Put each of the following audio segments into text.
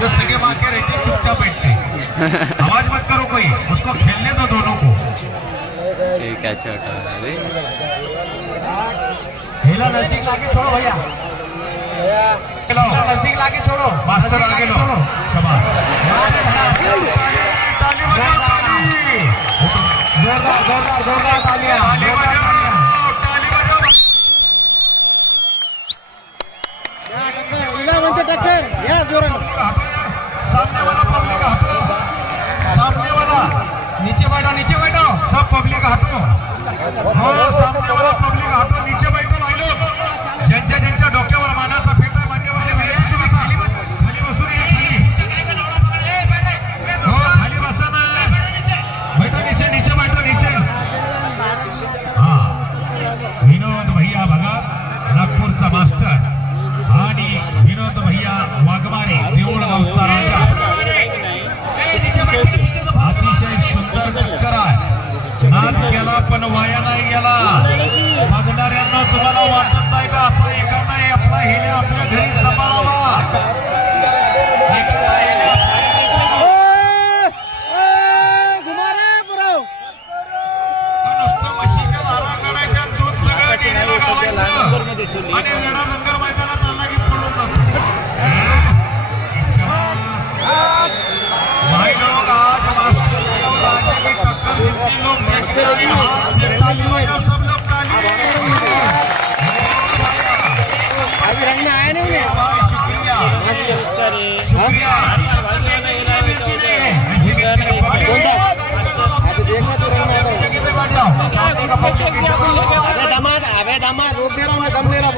जो सगे माँ के रहते हैं चुपचाप बैठते आवाज़ मत करो कोई उसको खेलने दो दोनों को ये क्या छोटा अरे हेला नज़दीक लाके छोड़ो भैया नज़दीक लाके छोड़ो मास्टर आगे लो शाबाश जोरदार जोरदार जोरदार तालियाँ बैठो नीचे बैठो। सब पब्लिक हटो। हो सामने वाला पब्लिक हटो नीचे बैठो भाई लोग ज्यांच्या ज्यांच्या डोक्यावर मानाचा फेटा मांडीवर हे बघा, खाली बसा. खाली बसून. हो खाली बसा ना. बैठो नीचे नीचे बैठो नीचे. हा. विनोद भैया बघा नागपूरचा मास्टर. आणि विनोद भैया वाघमारे. अबे दामाद अबे दामाद रोक दे रहा हूँ मैं दम ले रहा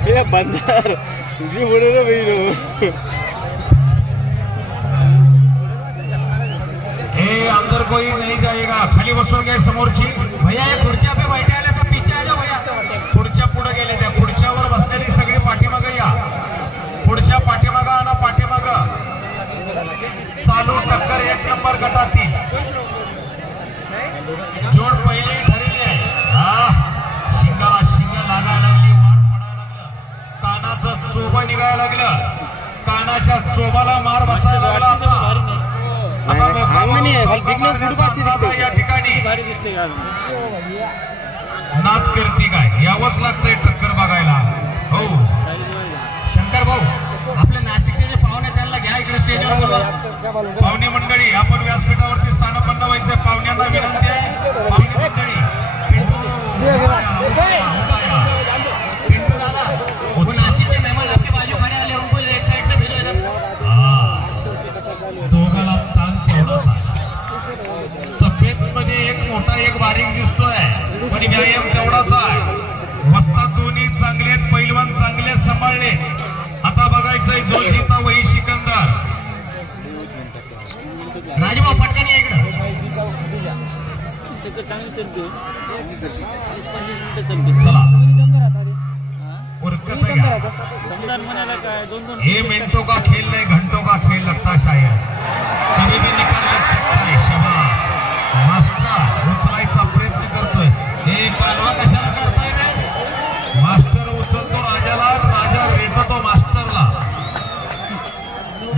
पूरा बंदर तुझी बोले भाई रो अंदर कोई नहीं जाएगा। खाली बसून घे समोरची. भैया या खुर्च्या पे बैठे आले सब पीछे भैया. खुर्च्या पुढे गेले त्या. खुर्च्यावर बसलेली सगळी पाठीमाग या. पुढच्या पाठीमाग आणा पाठीमाग. चालू टक्कर एक नंबर गटातील. जोड पहिली ठरली आहे. हा शिंगाला शिंग लागायला लागली वाट पडायला लागलं. कानाचं चोबा निघायला लागलं. कानाच्या चोबाला मार बसायला लागला आता. आता मोका अंग नहीं है खाली दिखने मारण्याचा गुडघा अच्छी अंदाज आहे या ठिकाणी भारी दिसते का नाद करते काय? यावंच लागतंय टक्कर बघायला. हो. शंकर भाऊ आपल्या नाशिकचे जे पाहुणे आहेत, त्यांना घ्या इकडे स्टेजवर पाहुणे मंडळी आपण व्यासपीठावरती स्थानपन्न व्हायचं पाहुण्यांना विनंती आहे. पाहुणे मंडळी व्यायाम तेवढाच आहे. वस्तात दोन्ही चांगले पैलवान चांगले सांभाळले आता बघायचंय जो सीता वही सिकंदर. राजभाऊ पटकन या इकडं. चांगली चलते चला. हा? म्हणायला काय? दोन दोन ये मिनटों का खेल नहीं घंटों का खेल लगता शायद. कभी भी निकाल लग सकता है शबास. मास्टर उचलायचा प्रयत्न करतोय. पालवा कशाला करताय रे मास्टर उचलतो राजाला राजा रेटतो मास्टरला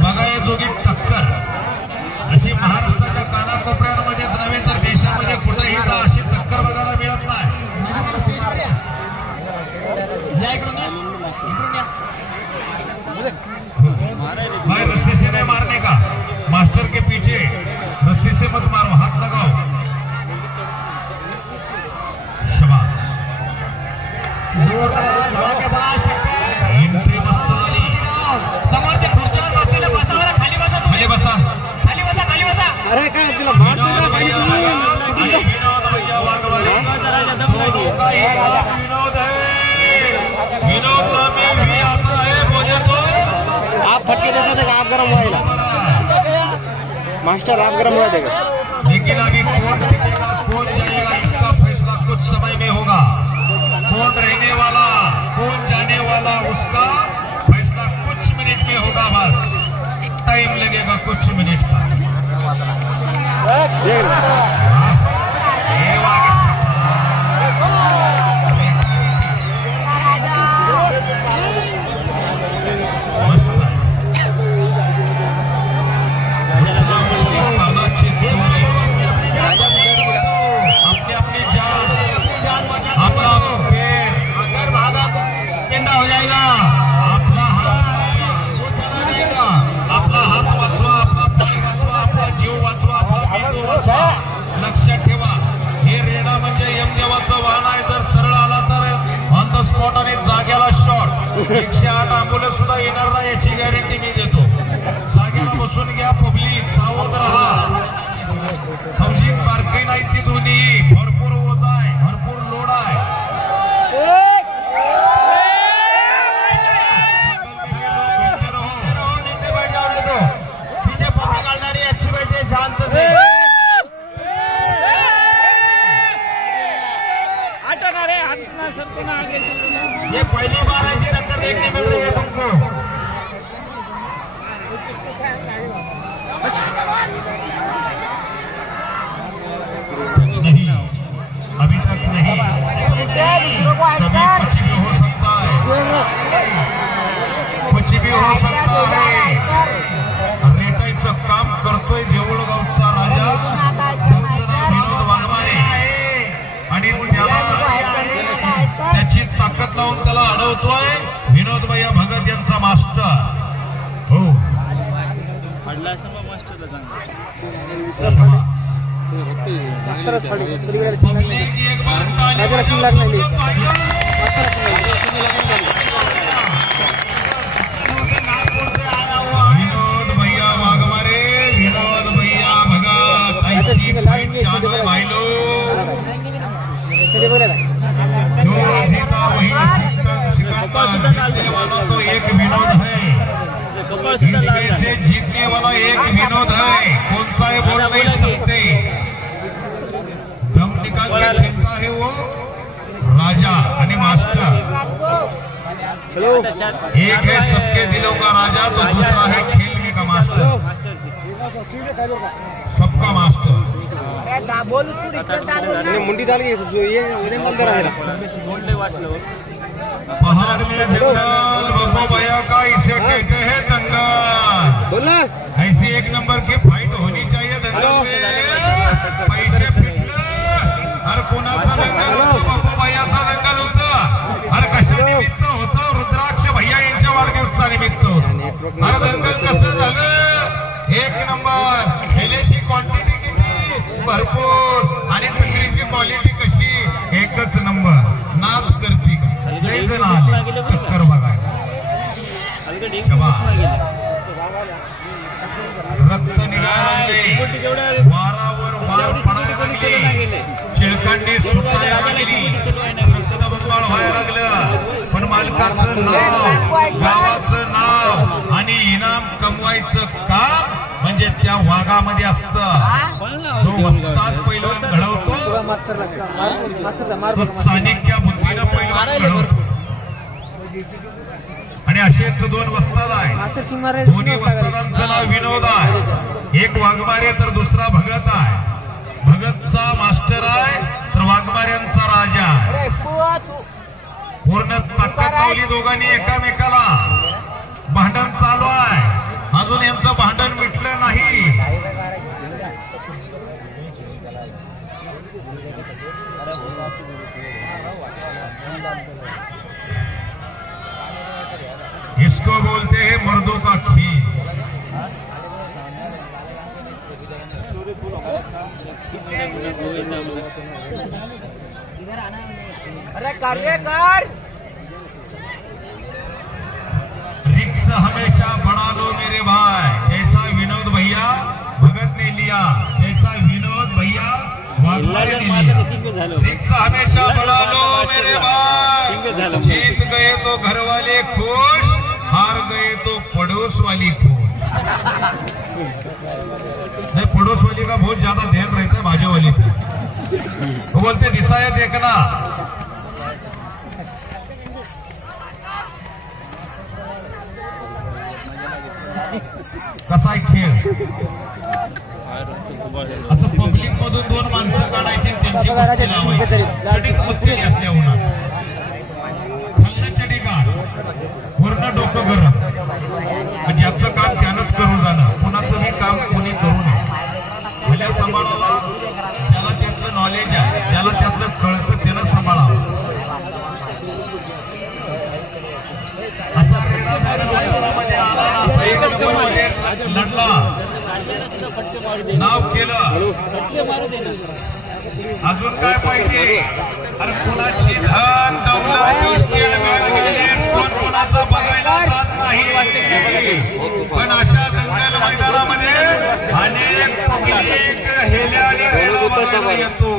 बघा या जोगी टक्कर. अशी महाराष्ट्राच्या कानाकोपऱ्यांमध्येच गरम व्हायला मास्टर आप गरम हुआ देगा लेकिन अभी कौन टिकेगा कौन जाएगा इसका फैसला कुछ समय में होगा। कौन रहने वाला कौन जाने वाला उसका फैसला कुछ मिनट में होगा बस। टाइम लगेगा कुछ मिनट का। एकशे आठ अँब्युलन्स सुद्धा येणार नाही याची गॅरंटी मी देतो. जाग्याला बसून घ्या पब्लिक सावध राहा. हौशी बारकाई नाही ती दोन्ही अडवतोय विनोद भैया भगत यांचा मास्टर. हो. पब्लिक एक बार जीतने वाला तो एक विनोद है ते इनमें से जीतने वाला एक विनोद है कौन सा है बोल नहीं सकते दम निकाल के खेलता है वो राजा आणि मास्टर एक है सबके दिलों का राजा तो दूसरा है खेलने का मास्टर सबका मास्टर मुंडी झाली ये अंदर आहे हो. पहाड़ में जंगल बब्बू भैया का इसे कहते हैं दंगल बोल ना. ऐसी एक नंबर की फाइट होनी चाहिए दंगल में पैसे फिटलं. अरे कोणाचा दंगल होतो बब्बू भैयाचा दंगल होता. अरे कशा निमित्त होतं रुद्राक्ष भैया यांच्या वाढदिवसा निमित्त. होतं अरे दंगल कसं झालं? एक नंबर. खेळाची क्वांटिटी किती? भरपूर. आणि टक्करीची क्वालिटी कशी? एकच नंबर. का लय जण आले टक्कर बघायला. रक्त वारावर वार पडायला लागली. चिळकांडी सुटायला लागली. व्हायला लागलं. पण मालकाचं नाव गावाचं नाव आणि इनाम कमवायचं काम म्हणजे त्या वाघामध्ये असतं. जो गावचं? पैलवान घडवतो चाणक्य बुद्धीनं पैलवान घडवतो. आणि असेच दोन वस्ताद आहे दोन्ही वस्तादांचं नाव विनोद आहे. एक वाघमारे तर दुसरा भगत आहे. भगतचा मास्टर आहे तर वाघमाऱ्यांचा राजा आहे. पूर्ण ताकद लावली दोघांनी एकामेकाला. भांडण चालू आहे. अजून यांचं भांडण मिटलं नाही. इसको बोलते हैं मर्दों का खेल अरे कार्य कर। रिक्स हमेशा बढ़ा लो मेरे भाई। जैसा विनोद भैया भगत ने लिया जैसा विनोद भैया वाघमारे ने लिया। तर किंग झालं रिक्स हमेशा बढ़ा लो मेरे भाई। जीत गए तो घर वाले खुश। हार गए तो पड़ोस वाली नहीं पड़ोस वाली का बहुत ज्यादा ध्यान रहता है बाजू वाली को वो बोलते दिशा है देखना कसा खेळ? असं पब्लिक मधून दोन माणसं काढायची त्यांची असल्या चढी वरनं डोकं गरम आणि ज्याचं काम त्यानंच करून जाणं. कुणाचं मी काम कोणी करू नये. भल्या सांभाळावा. ज्याला त्यातलं नॉलेज आहे ज्याला त्यातलं कळतं त्यानं सांभाळावं. असा आला नंबरमध्ये लढला. नाव केलं. अजून काय पाहिजे अरे कुणाची धन दौलत कोणाचा बघायला जात नाही. पण अशा दंगल मैदानामध्ये अनेक पब्लिक हेल्या आणि रेडा बघायला येतो.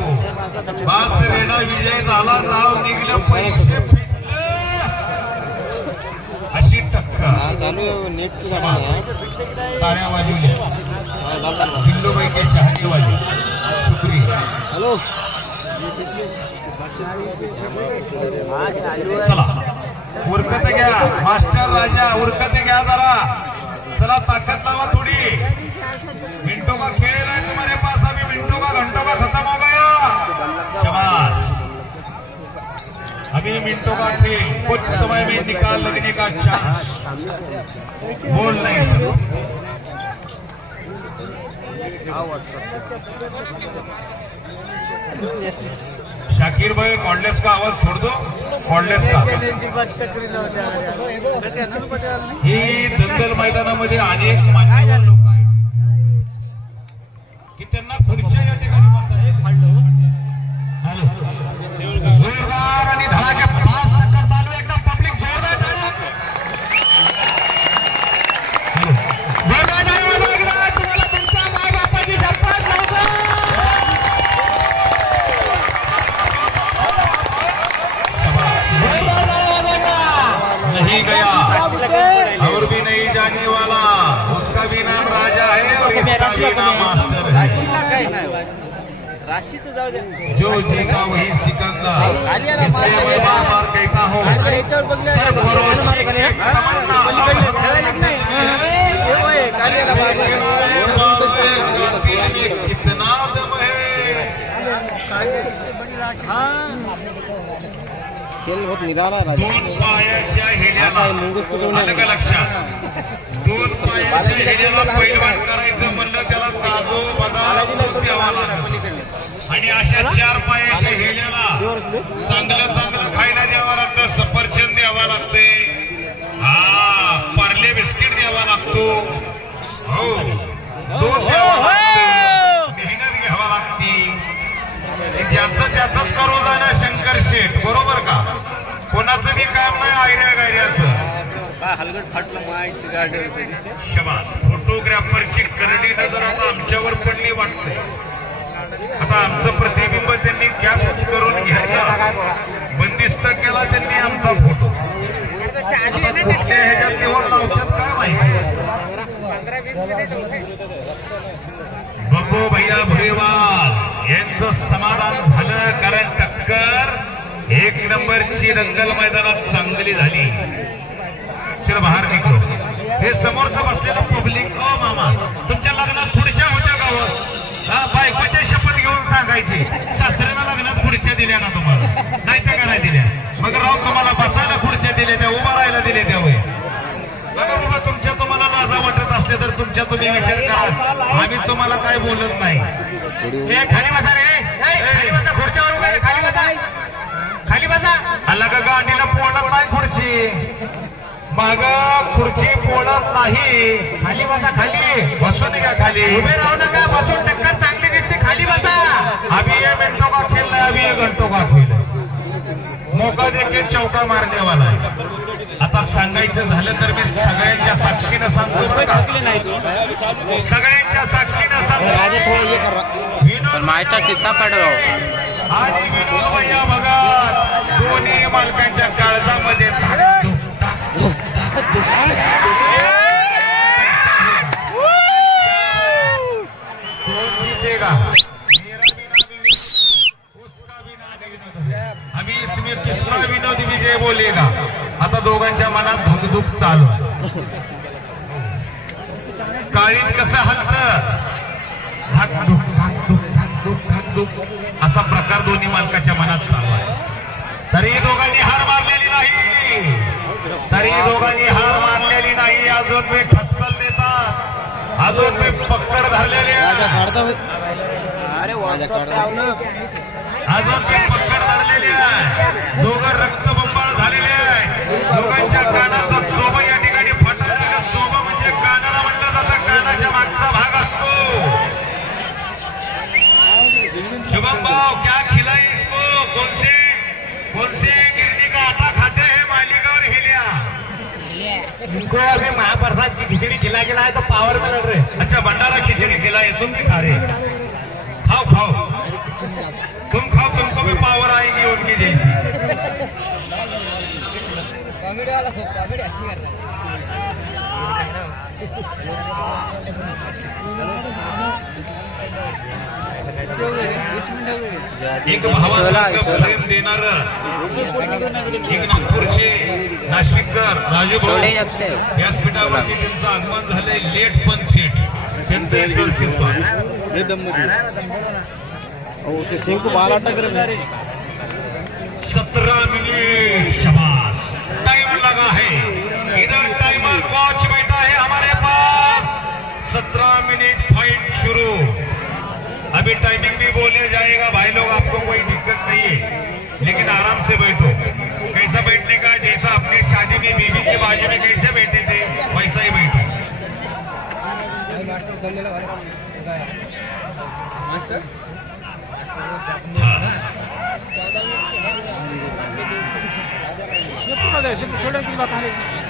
बास रेडा विजय झाला नाव निघलं पैसे अशी टक्कर. ताऱ्या वाजवल्या जिल्लोबाईके चहाची वाजली शुक्री हॅलो. चला. उरकत घ्या. मास्टर राजा उरकत घ्या जरा. चला ताकद लावा थोडी. मिनटों का खेल है तुम्हारे पास अभी मिनटों का घंटों का खत्म हो गया. शाबाश अभी मिनटों का खेल कुछ समय में निकाल लगने का चांस. बोल नहीं सकते. शाकिर भाई कॉर्डलेस का आवाज छोड़ दो कॉर्डलेस का ही दंगल मैदानामध्ये अनेक मान्यवर लोक आहेत. की त्यांना खुर्च्या या ठिकाणी खेळ बहुत निराळा आहे राजा। दोन पायाच्या हेल्याला आता मुंगूस आलं? का लक्षात। दोन पायाच्या हेल्याला पैलवान करायचं म्हणलं त्याला चाजो बदाम दूध द्यावा लागत आणि अशा चार पायाच्या हेल्याला चांगलं चांगलं खायला द्यावं लागतं सफरचंद द्यावा लागते. हा पार्ले बिस्किट द्यावा लागतो. हो. दूध द्यावं लागतं. मेहनत घ्यावा लागती. हे ज्याचं त्याच करून जाणं शंकर शेठ बरोबर का? कोणाचं बी काम नाही आयऱ्या गायऱ्याचं. शबास फोटोग्राफरची करडी नजर आता आमच्यावर पडली वाटते. आता आमचं प्रतिबिंब त्यांनी कॅप्च करून घेतलं. बंदिस्त केला त्यांनी आमचा फोटो कुठल्या ह्याच्यात निवड लावतात काय माहिती? बब्बू भैया भुईवाल. यांचं समाधान झालं कारण टक्कर एक नंबरची दंगल मैदानात चांगली झाली. चल बाहेर निघतो हे समोरचं बसलेलं पब्लिक ओ मामा तुमच्या लग्नात पुढच्या होत्या का हो? हा बायकोची शपथ घेऊन सांगायची. सासऱ्याला लग्नात खुर्च्या दिल्या ना तुम्हाला? नाही त्या का नाही दिल्या? मग राव तुम्हाला बसायला खुर्च्या दिल्या त्या उभा राहायला दिल्या त्या होय. बघा बाबा तुमच्या तुम्हाला लाजा वाटत असले तर तुमच्या तुम्ही विचार करा. आम्ही तुम्हाला काय बोलत नाही. ए, खाली बसा रे. खाली बसा खुर्च्यावर खाली बसा. खाली बसा. आला का गाडीला पोळत नाही खुर्ची. माग खुर्ची पोळत नाही. खाली बसा खाली. बसू नका खाली. उभे राहू नका बसून टक्कर चांगली दिसते खाली बसा. अभी ये मिनटों का खेल नाही अभी ये घंटों का खेल है. मोका देखे चौका मारने वाला आहे. आता सांगायचं झालं तर मी सगळ्यांच्या साक्षीनं सांगतो का. सगळ्यांच्या साक्षीनं सांगतो. हे विनोद मायचा चित्ता पाडगाव आणि विनोद भैया भगत कोणी मालकांच्या काळजामध्ये विनोद है. अभी इसमें किसका विनोद विजय बोलेगा आता दोघांच्या मनात धुकधुक चालू आहे. काळीज कसं हलत? धाकधुक धाकधुक धाकधुक धाकधुक असा दोन्ही मालकाच्या मनात चालू आहे. तरी दोघांनी हार मारलेली नाही. तरी दोघांनी हार मारलेली नाही. अजून मी ठस्सल देतात. अजून मी पकड धरलेले अजून मी पकड धरलेली आहे दोघं रक्तबंबाळ झालेले आहे दोघांच्या कानाचा चोबा भाव क्या खिलाई इसको? कौन से कौन से गिरनी का आटा खाते हैं मालिका और हिलिया। इनको अभी महाप्रसाद की खिचड़ी खिला के लाए तो पावर में लड़ रहे। अच्छा भंडारा खिचड़ी खिलाई तुम भी खा रहे। खाओ खाओ। तुम खाओ तुमको भी पावर आएगी उनकी जैसी। कॉमेडी वाला कॉमेडी अच्छी कर रहा एक प्रेम देणार. एक नागपूरचे नाशिककर राजू भाऊ. व्यासपीठावरती त्यांचं आगमन झालंय लेट पण थेट. त्यांचं रहे सत्रह मिनट शबाश टाइम लगा है. इधर टाइमर वॉच बैठा शुरू। अभी टाइमिंग भी बोले जाएगा। भाई लोग आपको कोई दिक्कत नहीं है। लेकिन आराम से बैठो। कैसा बैठने का? जैसा अपने शादी में बीवी के बाजू में कैसे बैठे थे वैसा ही बैठो। हाँ। मैदानाचा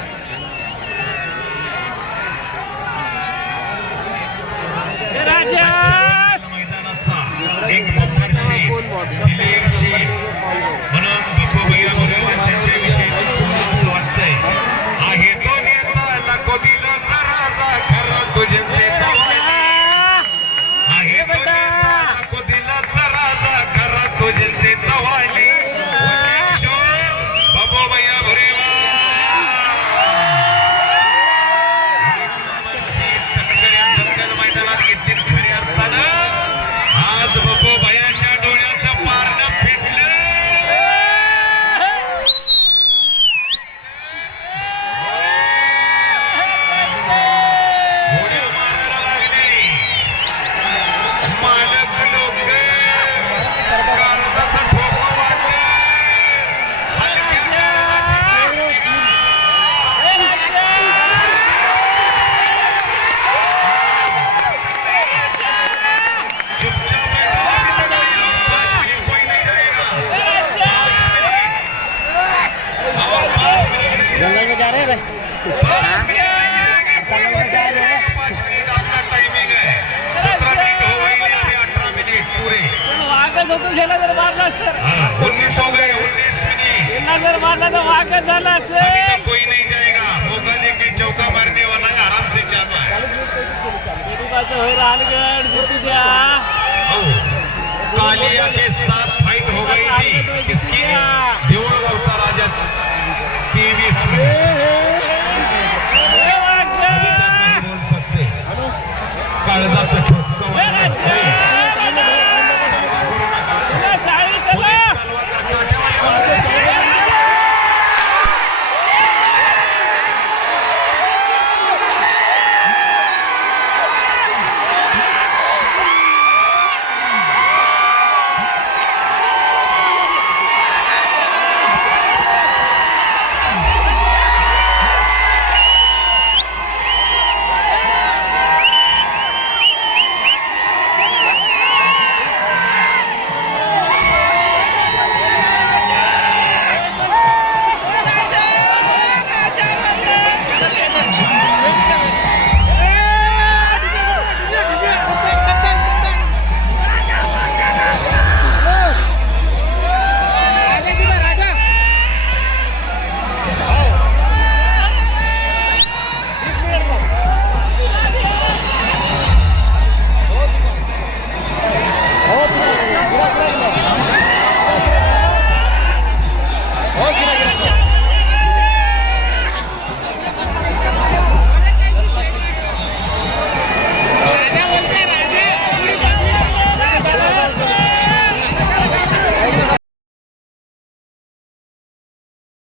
होय रालगढ़ जीतू जा हो. कालिया के साथ फाइट हो गई थी किसकी? देवळगावचा राजा तेवीस बोल सकते काळजाचं